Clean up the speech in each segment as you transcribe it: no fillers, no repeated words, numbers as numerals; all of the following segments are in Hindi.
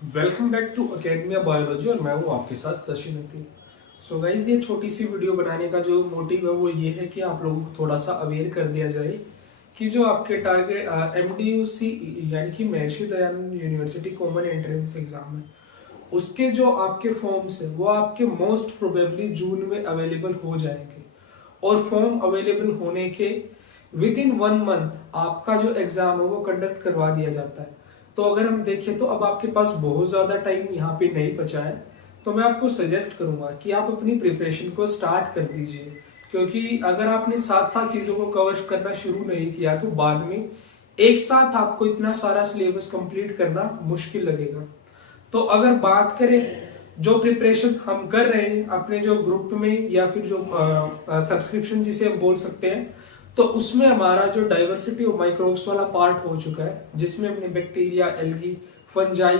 Welcome back to academia biology और मैं हूँ आपके साथ शशि नती। सो गाइज, ये छोटी सी वीडियो बनाने का जो मोटिव है वो ये है कि आप लोगों को थोड़ा सा अवेयर कर दिया जाए कि जो आपके टारगेट MDUC यानी कि Maharshi Dayanand university common entrance exam है, उसके जो आपके फॉर्म्स है वो आपके मोस्ट प्रोबेबली जून में अवेलेबल हो जाएंगे। और फॉर्म अवेलेबल होने के विद इन 1 मंथ आपका जो एग्जाम है वो कंडक्ट करवा दिया जाता है। तो अगर हम देखें तो अब आपके पास बहुत ज़्यादा टाइम यहाँ पे नहीं बचा है, तो मैं आपको सजेस्ट करूंगा कि आप अपनी प्रिपरेशन को स्टार्ट कर दीजिए, क्योंकि अगर आपने साथ साथ चीज़ों को कवर करना शुरू नहीं किया तो बाद में एक साथ आपको इतना सारा सिलेबस कंप्लीट करना मुश्किल लगेगा। तो अगर बात करें जो प्रिपरेशन हम कर रहे हैं अपने जो ग्रुप में या फिर जो सब्सक्रिप्शन जिसे हम बोल सकते हैं, तो उसमें हमारा जो डाइवर्सिटी ऑफ माइक्रोब्स वाला पार्ट हो चुका है, जिसमें हमने बैक्टीरिया, एल्गी, फंजाई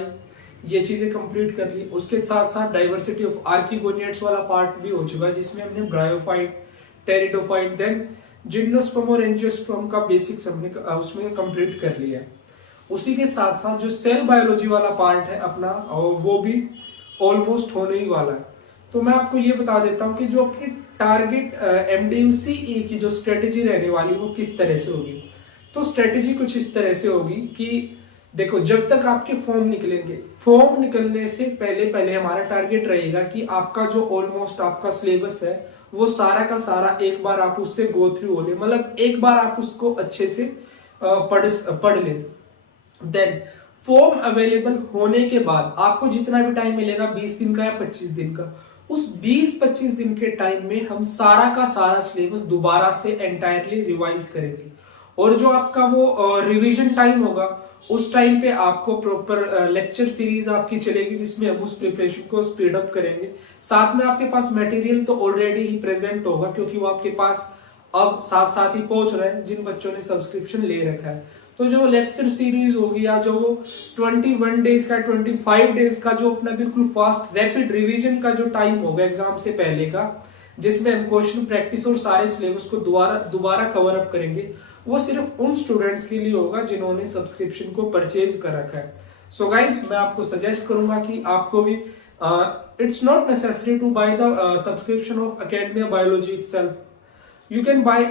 ये चीजें कंप्लीट कर ली। उसके साथ साथ डाइवर्सिटी ऑफ आर्किगोनिएट्स वाला पार्ट भी हो चुका है, जिसमें हमने ब्रायोफाइट, टेरिडोफाइट, देन जिम्नोस्पर्म और एंजियोस्पर्म का बेसिक्स हमने उसमें कंप्लीट कर लिया है। उसी के साथ साथ जो सेल बायोलॉजी वाला पार्ट है अपना, वो भी ऑलमोस्ट होने ही वाला है। तो मैं आपको ये बता देता हूँ कि जो अपनी टारगेट MDUCE की जो स्ट्रेटेजी रहने वाली है वो किस तरह से होगी। तो स्ट्रेटेजी कुछ इस तरह से होगी कि देखो, जब तक आपके फॉर्म निकलेंगे, फॉर्म निकलने से पहले पहले हमारा टारगेट रहेगा कि आपका जो ऑलमोस्ट आपका सिलेबस है वो सारा का सारा एक बार आप उससे गो थ्रू हो ले, मतलब एक बार आप उसको अच्छे से पढ़ ले। देन फॉर्म अवेलेबल होने के बाद आपको जितना भी टाइम मिलेगा, 20 दिन का या 25 दिन का, उस 20-25 दिन के टाइम में हम सारा का सारा सिलेबस दोबारा से एंटायरली रिवाइज करेंगे। और जो आपका वो रिवीजन टाइम होगा, उस टाइम पे आपको प्रॉपर लेक्चर सीरीज आपकी चलेगी, जिसमें हम उस प्रिपरेशन को स्पीड अप करेंगे। साथ में आपके पास मटेरियल तो ऑलरेडी ही प्रेजेंट होगा, क्योंकि वो आपके पास अब साथ साथ ही पहुंच रहा है जिन बच्चों ने सब्सक्रिप्शन ले रखा है। तो जो लेक्चर सीरीज होगी या जो वो 21 डेज का, 25 डेज का जो अपना बिल्कुल फास्ट रैपिड रिवीजन का जो टाइम होगा एग्जाम से पहले का, जिसमें हम क्वेश्चन प्रैक्टिस और सारे सिलेबस को दोबारा कवर अप करेंगे, वो सिर्फ उन स्टूडेंट्स के लिए होगा जिन्होंने सब्सक्रिप्शन को परचेज कर रखा है। सो गाइज, मैं आपको सजेस्ट करूंगा कि आपको भी it's not necessary to buy the subscription of academia biology itself. You can buy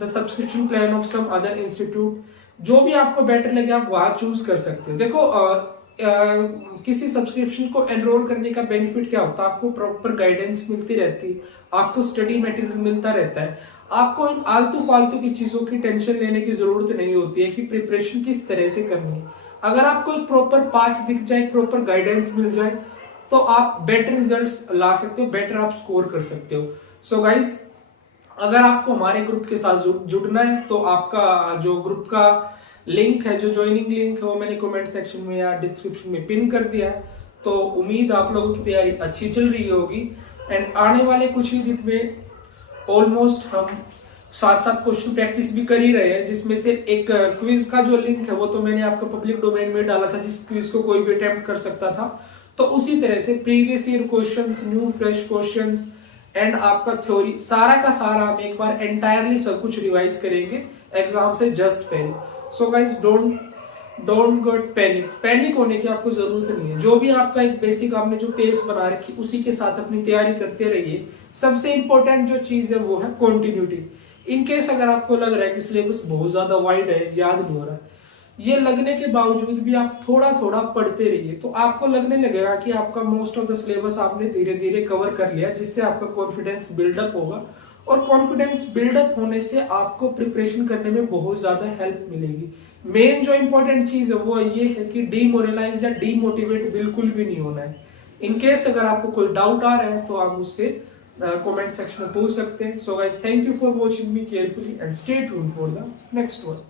the subscription plan of some other institute. जो भी आपको बेटर लगे आप वहां चूज कर सकते हो। देखो, किसी सब्सक्रिप्शन को एनरोल करने का बेनिफिट क्या होता है, आपको प्रॉपर गाइडेंस मिलती रहती है, आपको स्टडी मटेरियल मिलता रहता है, आपको इन आलतू फालतू की चीजों की टेंशन लेने की जरूरत नहीं होती है कि प्रिपरेशन किस तरह से करनी है। अगर आपको एक प्रॉपर पाथ दिख जाए, प्रॉपर गाइडेंस मिल जाए, तो आप बेटर रिजल्ट्स ला सकते हो, बेटर आप स्कोर कर सकते हो। सो गाइज, अगर आपको हमारे ग्रुप के साथ जुड़ना है तो आपका जो ग्रुप का लिंक है, जो ज्वाइनिंग लिंक है, वो मैंने कमेंट सेक्शन में या डिस्क्रिप्शन में पिन कर दिया है। तो उम्मीद आप लोगों की तैयारी अच्छी चल रही होगी। एंड आने वाले कुछ ही दिन में ऑलमोस्ट हम साथ साथ क्वेश्चन प्रैक्टिस भी कर ही रहे हैं, जिसमें से एक क्विज का जो लिंक है वो तो मैंने आपका पब्लिक डोमेन में डाला था, जिस क्विज को कोई भी अटेम्प्ट कर सकता था। तो उसी तरह से previous year questions, new fresh questions and आपका थ्योरी, सारा का सारा हम एक बार एंटायरली सब कुछ रिवाइज करेंगे एग्जाम से जस्ट पहले। So guys, don't get panic होने की आपको जरूरत नहीं है। जो भी आपका एक बेसिक आपने जो पेस बना रखी, उसी के साथ अपनी तैयारी करते रहिए। सबसे इंपॉर्टेंट जो चीज है वो है कॉन्टिन्यूटी। इन केस अगर आपको लग रहा है कि सिलेबस बहुत ज्यादा वाइड है, याद नहीं हो रहा, ये लगने के बावजूद भी आप थोड़ा थोड़ा पढ़ते रहिए, तो आपको लगने लगेगा कि आपका मोस्ट ऑफ द सिलेबस आपने धीरे धीरे कवर कर लिया, जिससे आपका कॉन्फिडेंस बिल्डअप होगा। और कॉन्फिडेंस बिल्डअप होने से आपको प्रिपरेशन करने में बहुत ज्यादा हेल्प मिलेगी। मेन जो इंपॉर्टेंट चीज है वो ये है कि डीमोरलाइज या डीमोटिवेट बिल्कुल भी नहीं होना है। इनकेस अगर आपको कोई डाउट आ रहा है तो आप मुझसे कमेंट सेक्शन में पूछ सकते हैं। So guys, thank you for watching me carefully and stay tuned for the next one.